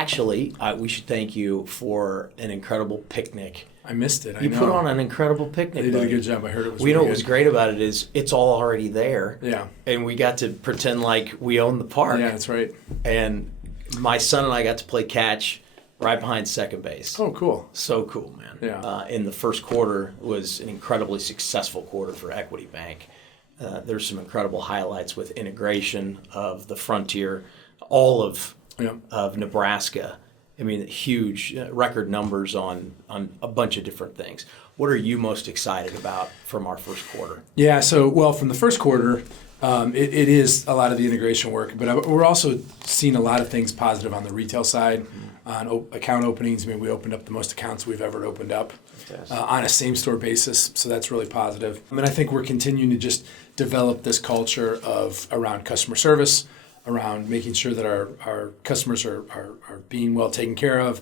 Actually, we should thank you for an incredible picnic. I missed it. You put on an incredible picnic. They did buddy. a good job. I heard it was. We really know what good. was great about it is it's all already there. Yeah. And we got to pretend like we own the park. Yeah, that's right. And my son and I got to play catch right behind second base. Oh, cool. So cool, man. Yeah. In the first quarter was an incredibly successful quarter for Equity Bank. There's some incredible highlights with integration of the Frontier, all of Nebraska. I mean, huge record numbers on a bunch of different things. What are you most excited about from our first quarter? Yeah, so, from the first quarter, it is a lot of the integration work, but we're also seeing a lot of things positive on the retail side, on account openings. I mean, we opened up the most accounts we've ever opened up on a same-store basis, so that's really positive. I mean, I think we're continuing to just develop this culture around customer service, around making sure that our customers are being well taken care of.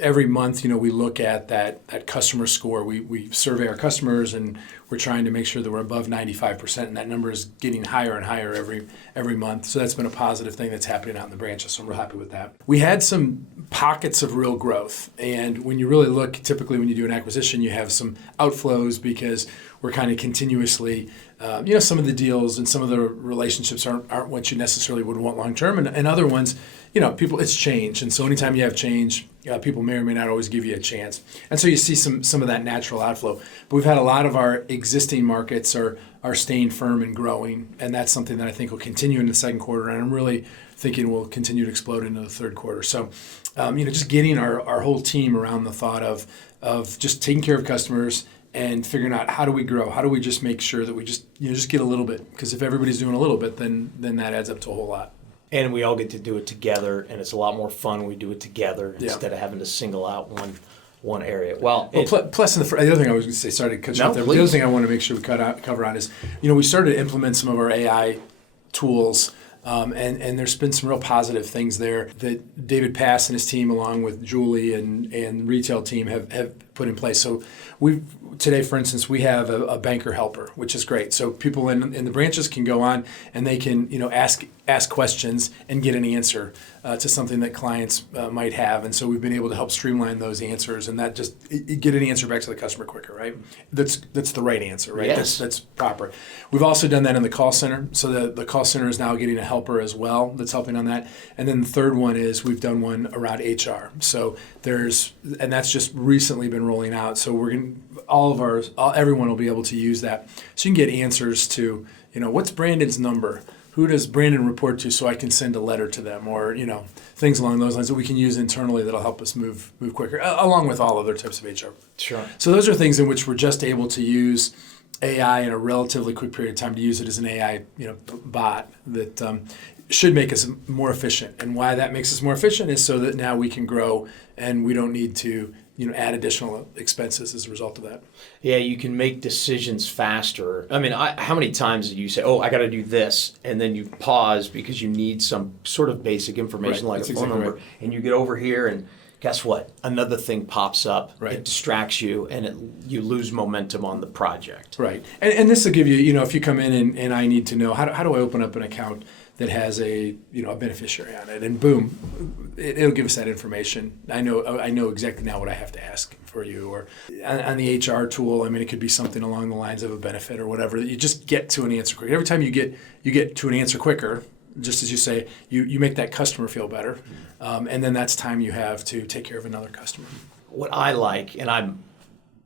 Every month, we look at that customer score. We survey our customers, and we're trying to make sure that we're above 95%, and that number is getting higher and higher every month. So that's been a positive thing that's happening out in the branches, so I'm real happy with that. We had some pockets of real growth, and when you really look, typically when you do an acquisition, you have some outflows because we're kind of continuously, some of the deals and some of the relationships aren't what you necessarily would want long term, and other ones, it's change, and so anytime you have change, people may or may not always give you a chance, and so you see some of that natural outflow. But we've had a lot of our existing markets are staying firm and growing, and that's something that I think will continue in the second quarter, and I'm really thinking will continue to explode into the third quarter. So, just getting our whole team around the thought of just taking care of customers and figuring out how do we grow, how do we just make sure that we just get a little bit, because if everybody's doing a little bit, then that adds up to a whole lot. And we all get to do it together, and it's a lot more fun when we do it together instead of having to single out one area. Plus, the other thing I was going to say, sorry to cut you off there, but the other thing I want to make sure we cover on is, we started to implement some of our AI tools, and there's been some real positive things there that David Pass and his team, along with Julie and the retail team, have put in place. So today, for instance, we have a banker helper, which is great. So people in the branches can go on and they can ask questions and get an answer to something that clients might have. And so we've been able to help streamline those answers, and that just get an answer back to the customer quicker, right? That's the right answer, right? Yes. That's proper. We've also done that in the call center. So the call center is now getting a helper as well that's helping on that. And then the third one is we've done one around HR. So and that's just recently been rolling out. So we're going everyone will be able to use that. So you can get answers to, what's Brandon's number? Who does Brandon report to so I can send a letter to them, or, things along those lines that we can use internally that'll help us move quicker, along with all other types of HR. Sure. So those are things in which we're just able to use AI in a relatively quick period of time to use it as an AI, bot that should make us more efficient. And why that makes us more efficient is so that now we can grow and we don't need to add additional expenses as a result of that. Yeah, you can make decisions faster. I mean, how many times did you say, I got to do this, and then you pause because you need some sort of basic information like a phone number, and you get over here and guess what? Another thing pops up. Right. It distracts you, and you lose momentum on the project. Right. And this will give you, if you come in and I need to know, how do I open up an account that has a beneficiary on it, and boom, it'll give us that information. I know exactly now what I have to ask for you. Or on the HR tool, it could be something along the lines of a benefit or whatever, that you just get to an answer quicker. Every time you get to an answer quicker, just as you say, you make that customer feel better, and then that's time you have to take care of another customer. What I like, and I'm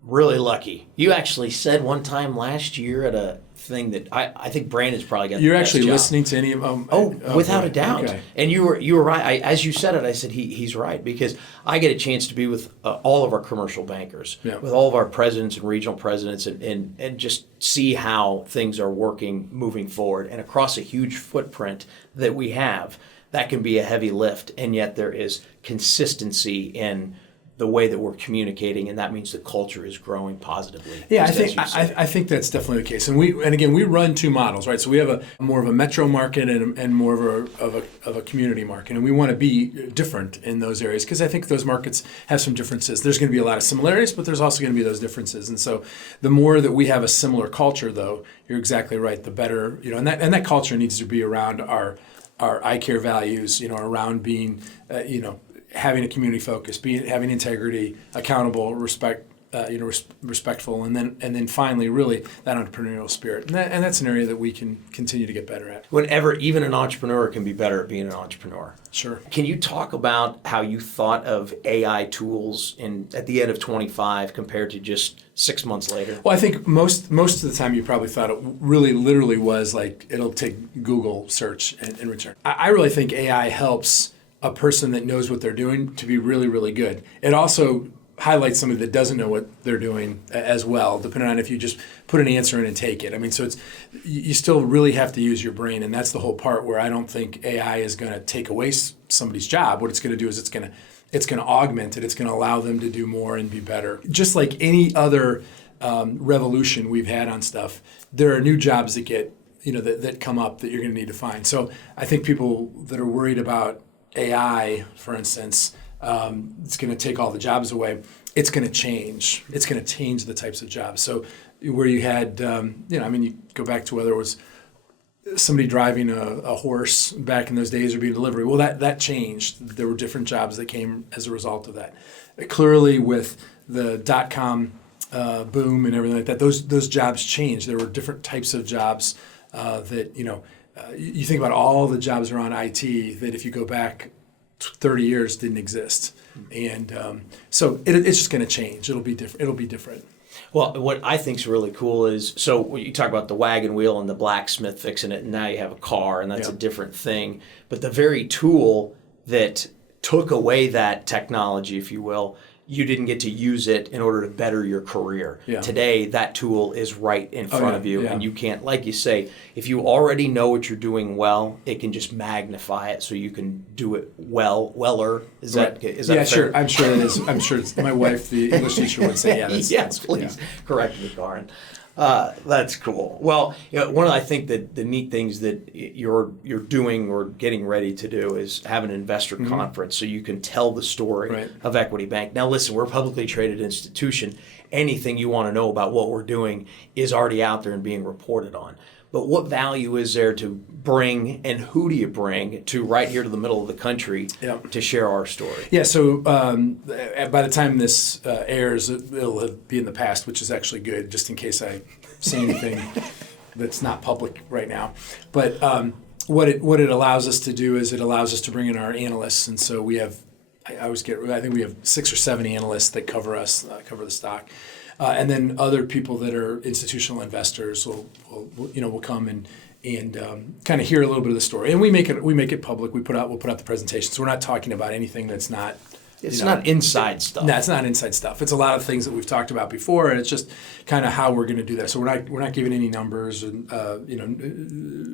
really lucky, you actually said one time last year at a thing that I think Brandon's probably got. You're the best actually job. listening to any of them? Without a doubt. Okay. And you were right. As you said it, I said he's right, because I get a chance to be with all of our commercial bankers, with all of our presidents and regional presidents, and just see how things are working moving forward. And across a huge footprint that we have, that can be a heavy lift, and yet there is consistency in the way that we're communicating, and that means the culture is growing positively. Yeah, I think that's definitely the case. And we run two models, right? So we have a more of a metro market and more of a community market, and we want to be different in those areas because I think those markets have some differences. There's going to be a lot of similarities, but there's also going to be those differences. And so the more that we have a similar culture, though, you're exactly right. The better, and that culture needs to be around our our eye care values, around being, having a community focus, having integrity, accountable, respectful, and then finally, really that entrepreneurial spirit, and that's an area that we can continue to get better at. Whenever even an entrepreneur can be better at being an entrepreneur. Sure. Can you talk about how you thought of AI tools at the end of 25 compared to just 6 months later? Well, I think most of the time you probably thought it really literally was like it'll take Google search and return. I really think AI helps a person that knows what they're doing to be really, really good. It also highlights somebody that doesn't know what they're doing as well, depending on if you just put an answer in and take it. I mean, so you still really have to use your brain, and that's the whole part where I don't think AI is going to take away somebody's job. What it's going to do is it's going to augment it. It's going to allow them to do more and be better. Just like any other revolution we've had on stuff, there are new jobs that get, that come up that you're going to need to find. So I think people that are worried about AI, for instance, it's going to take all the jobs away. It's going to change. It's going to change the types of jobs. So where you had, you go back to whether it was somebody driving a horse back in those days or being delivery. Well, that changed. There were different jobs that came as a result of that. Clearly, with the .com boom and everything like that, those jobs changed. There were different types of jobs that, you think about all the jobs around IT that if you go back 30 years didn't exist. And so it's just going to change. It'll be different. Well, what I think is really cool is, so when you talk about the wagon wheel and the blacksmith fixing it, and now you have a car, and that's a different thing. But the very tool that took away that technology, if you will, you didn't get to use it in order to better your career. Yeah. Today, that tool is right in front of you, and you can't, like you say, if you already know what you're doing well, it can just magnify it so you can do it weller. Is that fair? Sure. I'm sure it is. I'm sure my wife, the English teacher, would say, yes, please correct me, Karin. That's cool. Well, one of I think that the neat things that you're doing or getting ready to do is have an investor conference so you can tell the story of Equity Bank. Now, listen, we're a publicly traded institution. Anything you want to know about what we're doing is already out there and being reported on. But what value is there to bring, and who do you bring to right here to the middle of the country to share our story? Yeah, so by the time this airs, it'll be in the past, which is actually good, just in case I say anything that's not public right now. But what it allows us to do is it allows us to bring in our analysts, and so we have, I think we have 6 or 7 analysts that cover us, cover the stock. And then other people that are institutional investors will come and kind of hear a little bit of the story, and we make it public. We'll put out the presentation, so we're not talking about anything that's not. It's not inside stuff. No, it's not inside stuff. It's a lot of things that we've talked about before, and it's just kind of how we're going to do that. So we're not giving any numbers and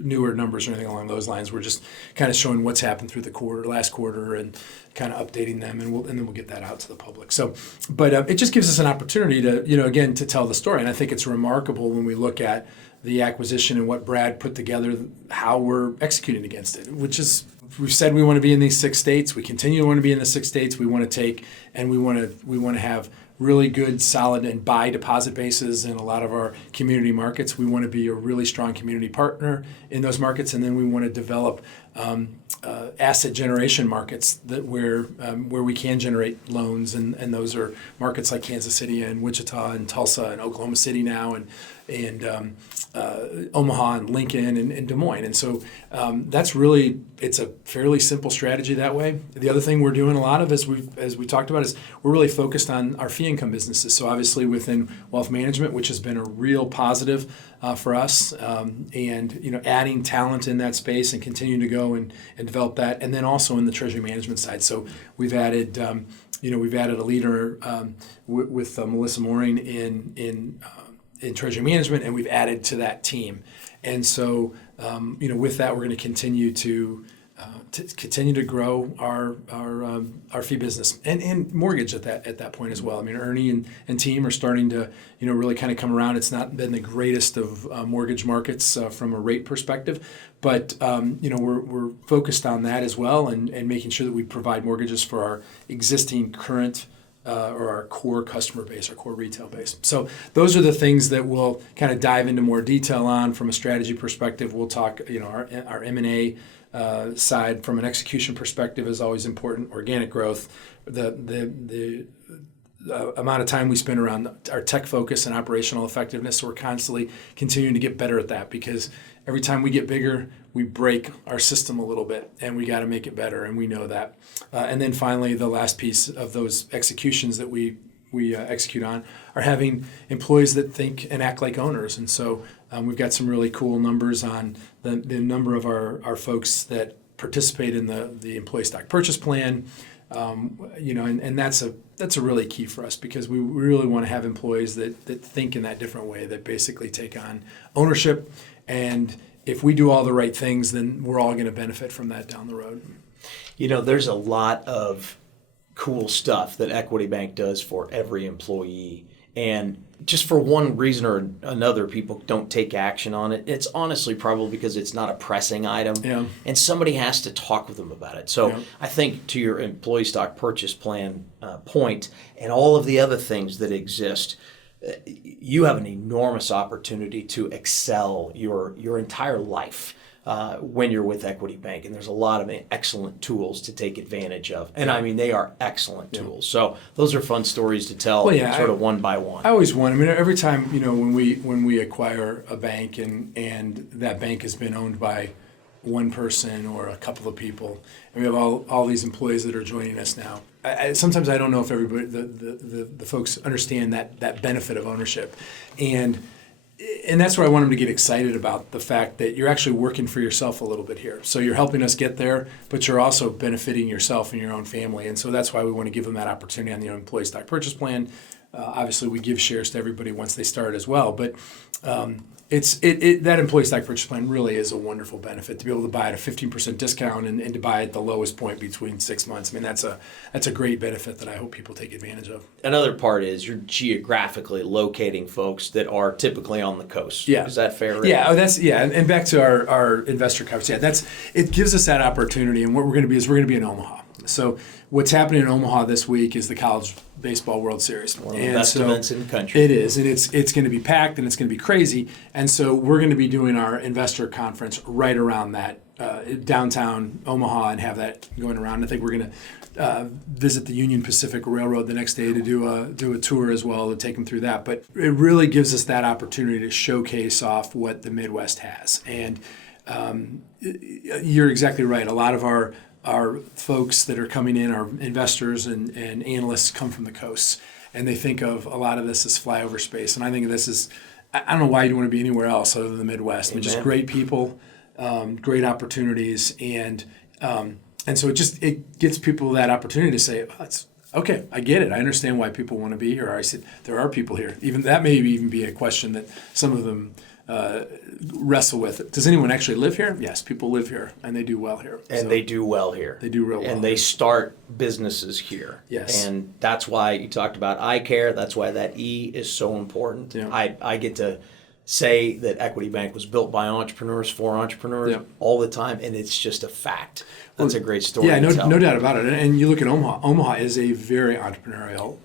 newer numbers or anything along those lines. We're just kind of showing what's happened through the last quarter, and kind of updating them, and then we'll get that out to the public. So, but it just gives us an opportunity to again to tell the story, and I think it's remarkable when we look at the acquisition and what Brad put together, how we're executing against it, which is. We've said we want to be in these 6 states. We continue to want to be in the 6 states. We want to take, and we want to have really good, solid, and buy deposit bases in a lot of our community markets. We want to be a really strong community partner in those markets, and then we want to develop asset generation markets where we can generate loans, and those are markets like Kansas City and Wichita and Tulsa and Oklahoma City now, and Omaha and Lincoln and Des Moines. And so that's really, it's a fairly simple strategy that way. The other thing we're doing a lot of, as we talked about, is we're really focused on our fee income businesses. So obviously within wealth management, which has been a real positive for us, and adding talent in that space and continuing to go and develop that, and then also in the treasury management side. So we've added we've added a leader with Melissa Mooring in treasury management, and we've added to that team. And so with that, we're going to continue to grow our fee business and mortgage at that point as well. I mean, Ernie and team are starting to really kind of come around. It's not been the greatest of mortgage markets from a rate perspective, but we're focused on that as well, and making sure that we provide mortgages for our existing current or our core customer base, our core retail base. So those are the things that we'll kind of dive into more detail on from a strategy perspective. We'll talk, our M&A side from an execution perspective is always important. Organic growth, the amount of time we spend around our tech focus and operational effectiveness. So we're constantly continuing to get better at that, because every time we get bigger, we break our system a little bit, and we got to make it better, and we know that. And then finally, the last piece of those executions that we execute on are having employees that think and act like owners. And so we've got some really cool numbers on the number of our folks that participate in the employee stock purchase plan. And that's a really key for us, because we really want to have employees that think in that different way, that basically take on ownership. And if we do all the right things, then we're all going to benefit from that down the road. There's a lot of cool stuff that Equity Bank does for every employee. And just for one reason or another, people don't take action on it. It's honestly probably because it's not a pressing item, and somebody has to talk with them about it. So I think, to your employee stock purchase plan point, and all of the other things that exist, you have an enormous opportunity to excel your entire life when you're with Equity Bank. And there's a lot of excellent tools to take advantage of. And I mean, they are excellent tools. So those are fun stories to tell, sort of one by one. I always want, every time, when we acquire a bank and that bank has been owned by one person or a couple of people, and we have all these employees that are joining us now. Sometimes I don't know if everybody, the folks understand that benefit of ownership. And that's where I want them to get excited about the fact that you're actually working for yourself a little bit here. So you're helping us get there, but you're also benefiting yourself and your own family. And so that's why we want to give them that opportunity on the employee stock purchase plan. Obviously, we give shares to everybody once they start as well. But that employee stock purchase plan really is a wonderful benefit, to be able to buy at a 15% discount and to buy at the lowest point between 6 months. That's a great benefit that I hope people take advantage of. Another part is you're geographically locating folks that are typically on the coast. Yeah. Is that fair? Yeah, and back to our investor coverage. Yeah, it gives us that opportunity. And what we're going to be is we're going to be in Omaha. So what's happening in Omaha this week is the College Baseball World Series. One of the best events in the country. It is, and it's going to be packed, and it's going to be crazy. And so we're going to be doing our investor conference right around that, downtown Omaha, and have that going around. I think we're going to visit the Union Pacific Railroad the next day to do a tour as well, to take them through that. But it really gives us that opportunity to showcase off what the Midwest has. And you're exactly right. A lot of our folks that are coming in, our investors and analysts, come from the coasts, and they think of a lot of this as flyover space. And I think this is, I don't know why you'd want to be anywhere else other than the Midwest. But just great people, great opportunities, and so it gets people that opportunity to say, oh, it's okay, I get it. I understand why people want to be here. I said, there are people here. Even that may even be a question that some of them wrestle with. Does anyone actually live here? Yes, people live here, and they do well here. And they do well here. They do real well. And they start businesses here. Yes. And that's why you talked about eye care. That's why that E is so important. Yeah. I get to say that Equity Bank was built by entrepreneurs for entrepreneurs all the time, and it's just a fact. That's a great story. Yeah, no doubt about it. And you look at Omaha. Omaha is a very entrepreneurial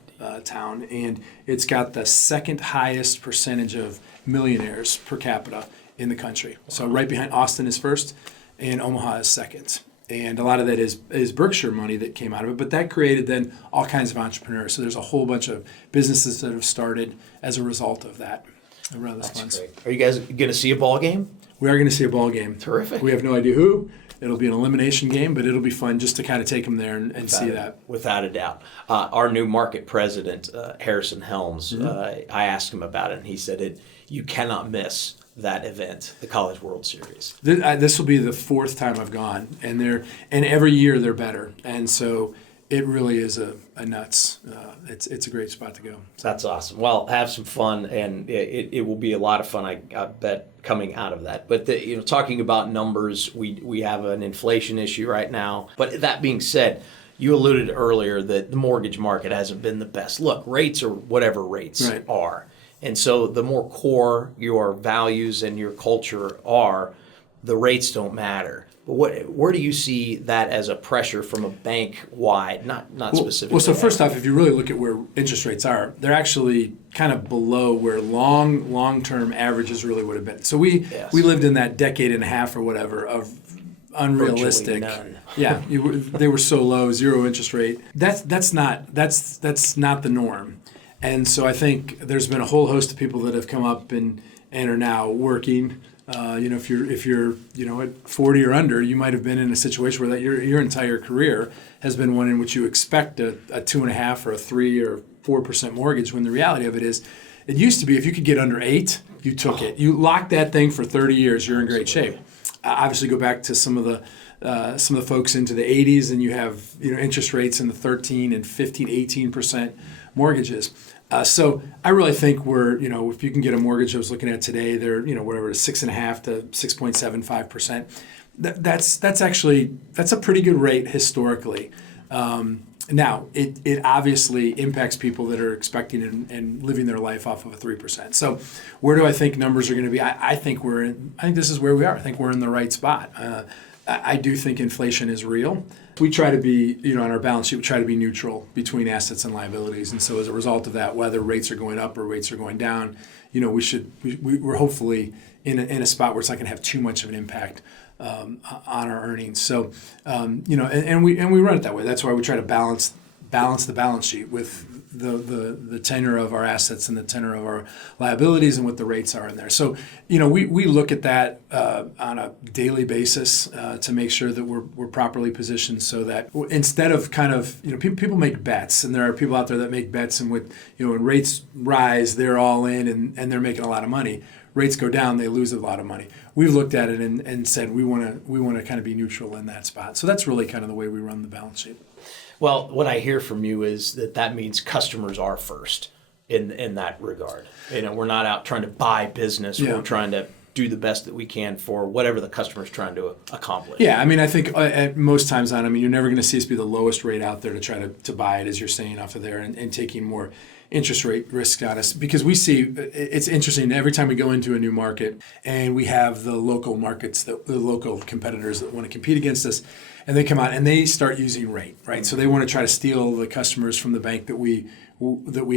town, and it's got the second highest percentage of millionaires per capita in the country. So right behind Austin is first, and Omaha is second. And a lot of that is Berkshire money that came out of it, but that created then all kinds of entrepreneurs. So there's a whole bunch of businesses that have started as a result of that around this month. Are you guys going to see a ball game? We are going to see a ball game. Terrific. We have no idea who. It'll be an elimination game, but it'll be fun just to kind of take them there and see that. Without a doubt. Our new market president, Harrison Helms, I asked him about it, and he said you cannot miss that event, the College World Series. This will be the fourth time I've gone, and every year they're better, and so it really is a nuts. It's a great spot to go. That's awesome. Well, have some fun, and it will be a lot of fun, I bet, coming out of that. But talking about numbers, we have an inflation issue right now. But that being said, you alluded earlier that the mortgage market hasn't been the best. Look, rates are whatever rates are. And so the more core your values and your culture are, the rates don't matter. But where do you see that as a pressure from a bank-wide, not specifically? Well, so first off, if you really look at where interest rates are, they're actually kind of below where long-term averages really would have been. So we lived in that decade and a half or whatever of unrealistic. None. Yeah, they were so low, zero interest rate. That's not the norm. And so I think there's been a whole host of people that have come up and are now working. If you're at 40 or under, you might have been in a situation where that your entire career has been one in which you expect a 2.5% or a 3 or 4% mortgage. When the reality of it is, it used to be if you could get under 8, you took it. You locked that thing for 30 years, you're in great shape. Obviously, go back to some of the folks into the 80s, and you have interest rates in the 13 and 15, 18% mortgages. So I really think we're, if you can get a mortgage I was looking at today, they're, whatever, 6.5 to 6.75%. That's a pretty good rate historically. Now, it obviously impacts people that are expecting and living their life off of a 3%. So where do I think numbers are going to be? I think this is where we are. I think we're in the right spot. I do think inflation is real. We try to be, on our balance sheet, we try to be neutral between assets and liabilities. And so as a result of that, whether rates are going up or rates are going down, we're hopefully in a spot where it's not going to have too much of an impact on our earnings. So, and we run it that way. That's why we try to balance the balance sheet with the tenor of our assets and the tenor of our liabilities and what the rates are in there. So, we look at that on a daily basis to make sure that we're properly positioned so that instead of people make bets, and there are people out there that make bets, and when rates rise, they're all in and they're making a lot of money. Rates go down, they lose a lot of money. We've looked at it and said we want to kind of be neutral in that spot. So that's really kind of the way we run the balance sheet. Well, what I hear from you is that means customers are first in that regard. We're not out trying to buy business. Yeah. We're trying to do the best that we can for whatever the customer's trying to accomplish. Yeah, I think at most times you're never going to see us be the lowest rate out there to try to buy it, as you're saying, off of there and taking more interest rate risk on us, because we see it's interesting every time we go into a new market and we have the local markets, the local competitors that want to compete against us, and they come out and they start using rate, right? So they want to try to steal the customers from the bank that we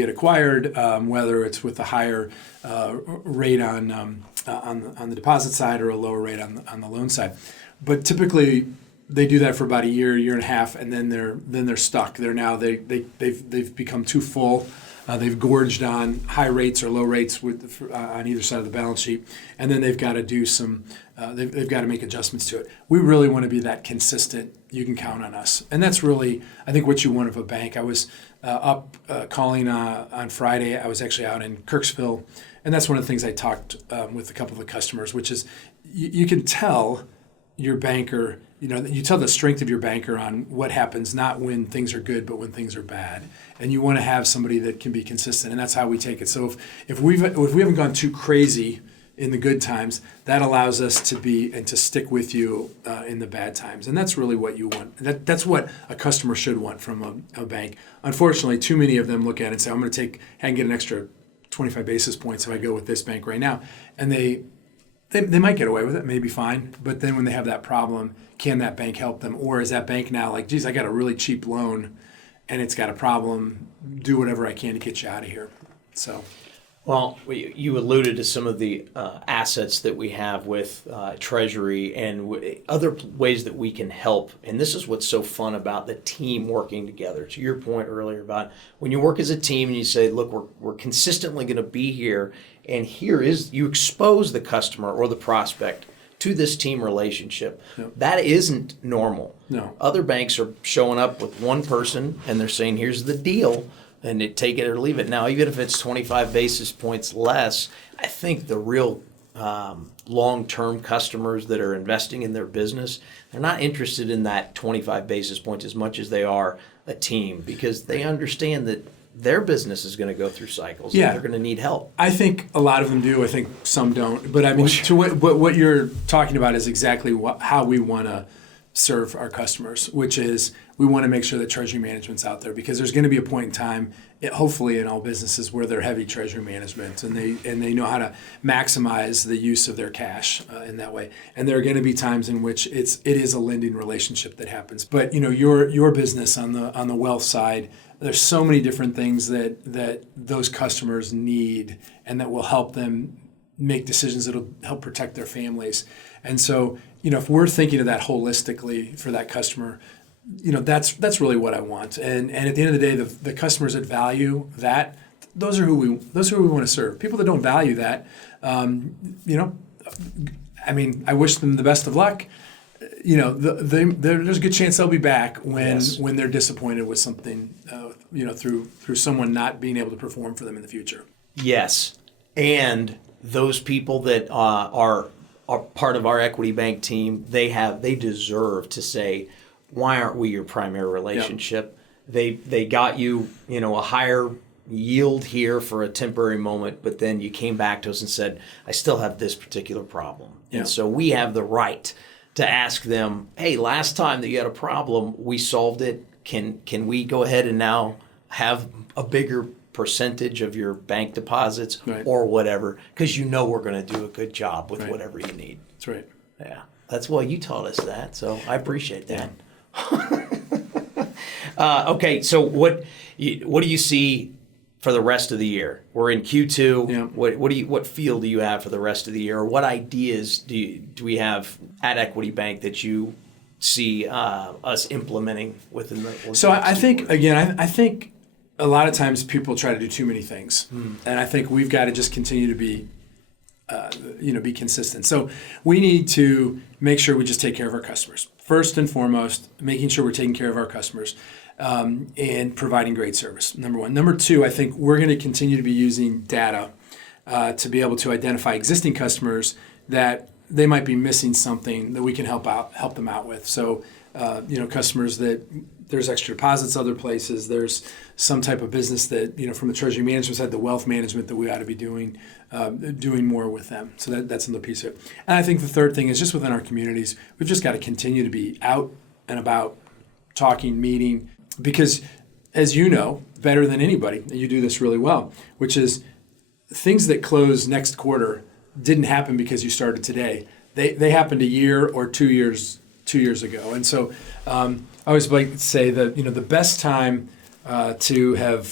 had acquired, whether it's with a higher rate on the deposit side or a lower rate on the loan side. But typically they do that for about a year and a half, and then they're stuck. They've become too full. They've gorged on high rates or low rates on either side of the balance sheet, and then they've got to do they've got to make adjustments to it. We really want to be that consistent. You can count on us, and that's really, I think, what you want of a bank. I was up calling on Friday. I was actually out in Kirksville, and that's one of the things I talked with a couple of the customers, which is you can tell your banker. You tell the strength of your banker on what happens, not when things are good, but when things are bad. And you want to have somebody that can be consistent, and that's how we take it. So if we haven't gone too crazy in the good times, that allows us to stick with you in the bad times. And that's really what you want. That's what a customer should want from a bank. Unfortunately, too many of them look at it and say, I can get an extra 25 basis points if I go with this bank right now. And they might get away with it, maybe fine. But then when they have that problem, can that bank help them? Or is that bank now like, geez, I got a really cheap loan and it's got a problem, do whatever I can to get you out of here. So, well, you alluded to some of the assets that we have with Treasury and other ways that we can help. And this is what's so fun about the team working together. To your point earlier about when you work as a team and you say, look, we're consistently going to be here, and you expose the customer or the prospect to this team relationship. Yep. That isn't normal. No. Other banks are showing up with one person and they're saying, here's the deal, and they take it or leave it. Now, even if it's 25 basis points less, I think the real long-term customers that are investing in their business, they're not interested in that 25 basis points as much as they are a team, because they understand that their business is going to go through cycles. Yeah. And they're going to need help. I think a lot of them do. I think some don't. But what you're talking about is exactly how we want to serve our customers, which is we want to make sure that treasury management's out there, because there's going to be a point in time, hopefully in all businesses, where they're heavy treasury management and they know how to maximize the use of their cash in that way. And there are going to be times in which it is a lending relationship that happens. But your business on the wealth side, there's so many different things that those customers need and that will help them make decisions that'll help protect their families. And so, if we're thinking of that holistically for that customer, that's really what I want. And at the end of the day, the customers that value that, those are who we want to serve. People that don't value that, I wish them the best of luck. There's a good chance they'll be back when they're disappointed with something, through someone not being able to perform for them in the future. Yes, and those people that are part of our equity bank team, they deserve to say, why aren't we your primary relationship? Yep. They got you, a higher yield here for a temporary moment, but then you came back to us and said, I still have this particular problem. Yeah. And so we have the right to ask them, hey, last time that you had a problem, we solved it. Can we go ahead and now have a bigger percentage of your bank deposits or whatever? Because we're going to do a good job with whatever you need. That's right. Yeah. That's why you taught us that, so I appreciate that. Yeah. Okay, so what do you see for the rest of the year? We're in Q2. Yeah. What feel do you have for the rest of the year? Or what ideas do we have at Equity Bank that you see us implementing within the? So I think I think a lot of times people try to do too many things, and I think we've got to just continue to be consistent. So we need to make sure we just take care of our customers first and foremost, making sure we're taking care of our customers. And providing great service, number one. Number two, I think we're going to continue to be using data to be able to identify existing customers that they might be missing something that we can help them out with. So, customers that there's extra deposits other places, there's some type of business that, from the treasury management side, the wealth management that we ought to be doing more with them. So that's another piece of it. And I think the third thing is just within our communities, we've just got to continue to be out and about, talking, meeting. Because, as you know, better than anybody, you do this really well, which is things that close next quarter didn't happen because you started today. They happened a year or 2 years ago. And so I always like to say that, the best time to have,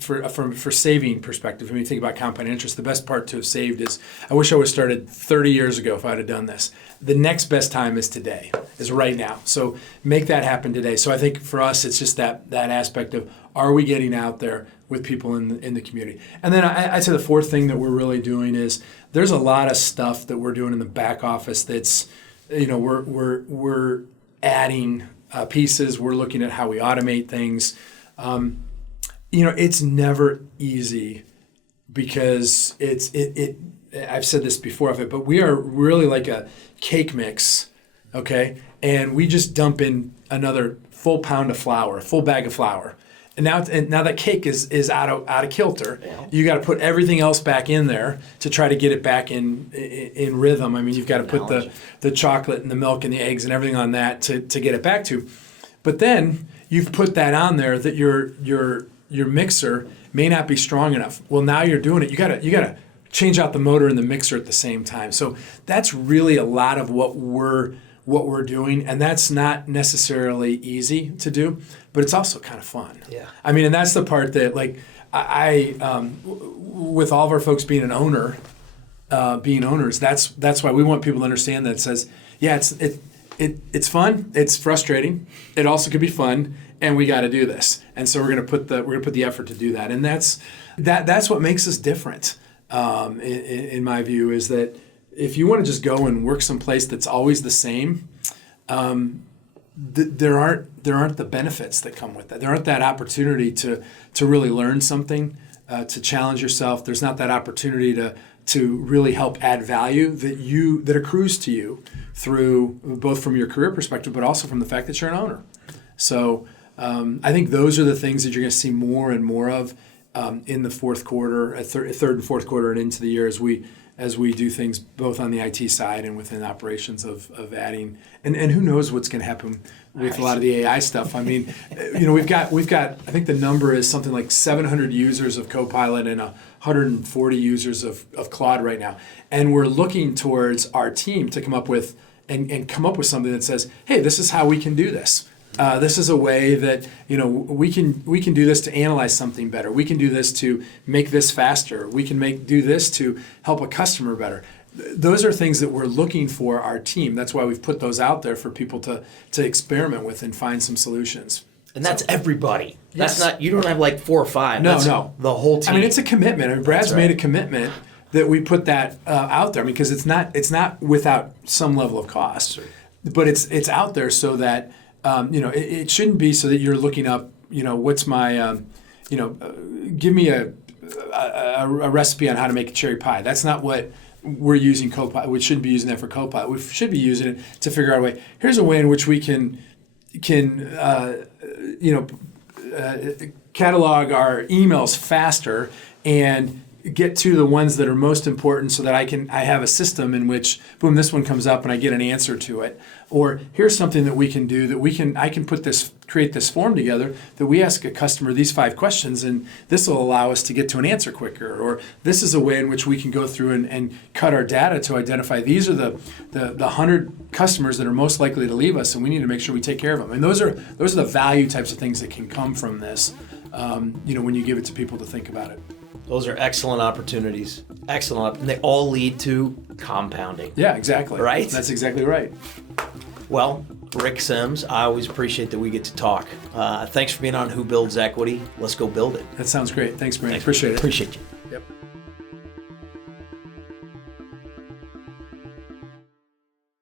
for saving perspective, when you think about compound interest, the best part to have saved is, I wish I would have started 30 years ago if I would have done this. The next best time is today, is right now. So make that happen today. So I think for us, it's just that aspect of, are we getting out there with people in the community? And then I'd say the fourth thing that we're really doing is, there's a lot of stuff that we're doing in the back office that's, we're adding pieces. We're looking at how we automate things. It's never easy because I've said this before of it, but we are really like a cake mix, okay? And we just dump in another full pound of flour, full bag of flour. And now that cake is out of kilter. Yeah. You got to put everything else back in there to try to get it back in rhythm. I mean, you've got to put the chocolate and the milk and the eggs and everything on that to get it back to. But then you've put that on there that your mixer may not be strong enough. Well, now you're doing it. You gotta change out the motor and the mixer at the same time. So that's really a lot of what we're doing, and that's not necessarily easy to do, but it's also kind of fun. Yeah. I mean, and that's the part that, like, I with all of our folks being owners, that's why we want people to understand that it says, yeah, it's fun, it's frustrating, it also could be fun, and we got to do this. And so we're going to put the effort to do that, and that's what makes us different. In my view, is that if you want to just go and work someplace that's always the same, there aren't the benefits that come with that. There aren't that opportunity to really learn something, to challenge yourself. There's not that opportunity to really help add value that accrues to you through both from your career perspective, but also from the fact that you're an owner. So I think those are the things that you're going to see more and more of in the fourth quarter, third and fourth quarter, and into the year as we do things both on the IT side and within operations of adding. And who knows what's going to happen with a lot of the AI stuff. I mean, we've got I think the number is something like 700 users of Copilot and 140 users of Claude right now. And we're looking towards our team to come up with something that says, hey, this is how we can do this. This is a way that we can do this to analyze something better. We can do this to make this faster. We can do this to help a customer better. those are things that we're looking for our team. That's why we've put those out there for people to experiment with and find some solutions. And that's everybody. That's Yes. not, you don't have like 4 or 5. No, That's no. the whole team. I mean, it's a commitment. I mean, Brad's That's right. made a commitment that we put that out there. I mean, because it's not without some level of cost, but it's out there so that it shouldn't be so that you're looking up. What's my give me a recipe on how to make a cherry pie. That's not what we're using Copilot. We shouldn't be using that for Copilot. We should be using it to figure out a way. Here's a way in which we can catalog our emails faster and get to the ones that are most important so that I have a system in which, boom, this one comes up and I get an answer to it. Or here's something that we can do that I can create this form together that we ask a customer these 5 questions and this will allow us to get to an answer quicker. Or this is a way in which we can go through and cut our data to identify these are the 100 customers that are most likely to leave us and we need to make sure we take care of them. And those are the value types of things that can come from this, when you give it to people to think about it. Those are excellent opportunities. Excellent. And they all lead to compounding. Yeah, exactly. Right? That's exactly right. Well, Rick Sems, I always appreciate that we get to talk. Thanks for being on Who Builds Equity. Let's go build it. That sounds great. Thanks, Brandon. Appreciate it. Appreciate you.